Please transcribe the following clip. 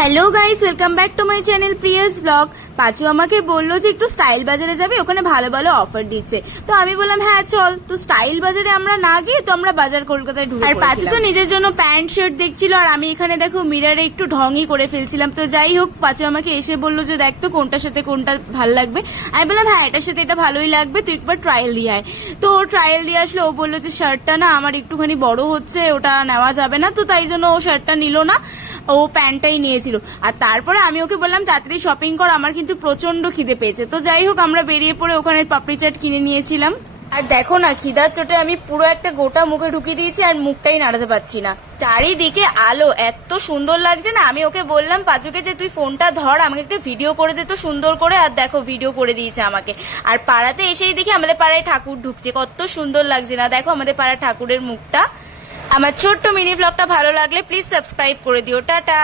Hello guys, welcome back to my channel Priya's blog. Panchu আমাকে বললো যে একটু স্টাইল বাজারে যাবে, ওখানে ভালো ভালো অফার দিচ্ছে। তো আমি বললাম হ্যাঁ চল। তো স্টাইল বাজারে আমরা না গিয়ে তো আমরা বাজার কলকাতায় ঢুকে আর পাঁচু তো নিজের জন্য প্যান্ট শার্ট দেখছিল, আর আমি এখানে দেখো মিরারে একটু ঢঙই করে ফেলছিলাম। তো যাই হোক, পাঁচু আমাকে এসে বললো যে দেখ তো কোনটার সাথে কোনটা ভালো লাগবে। আমি বললাম হ্যাঁ এটার সাথে এটা ভালোই লাগবে, তুই একবার ট্রায়াল দিয়ে আয়। তো ও ট্রায়াল দিয়ে আসলে ও বললো যে শার্টটা না আমার একটুখানি বড় হচ্ছে, ওটা নেওয়া যাবে না। তো তাই জন্য ও শার্টটা নিল না, ও প্যান্টটাই নিয়েছিল। আর তারপরে আমি ওকে বললাম তাড়াতাড়ি শপিং কর, আমার কিন্তু প্রচন্ড খিদে পেয়েছে। তো যাই হোক, আমরা বেরিয়ে পড়ে ওখানে পাপড়ি চাট কিনে নিয়েছিলাম। আর দেখো না, খিদার চোটে আমি পুরো একটা গোটা মুখে ঢুকিয়ে দিয়েছি আর মুখটাই নাড়াতে পারছি না। চারিদিকে আলো, এত সুন্দর লাগছে না। আমি ওকে বললাম পাঁচুকে যে তুই ফোনটা ধর, আমাকে একটা ভিডিও করে দে তো সুন্দর করে। আর দেখো ভিডিও করে দিয়েছে আমাকে। আর পাড়াতে এসেই দেখি আমাদের পাড়ায় ঠাকুর ঢুকছে, কত সুন্দর লাগছে না। দেখো আমাদের পাড়ার ঠাকুরের মুখটা। আমার ছোট্ট মিনি ব্লগটা ভালো লাগলে প্লিজ সাবস্ক্রাইব করে দিও। টাটা।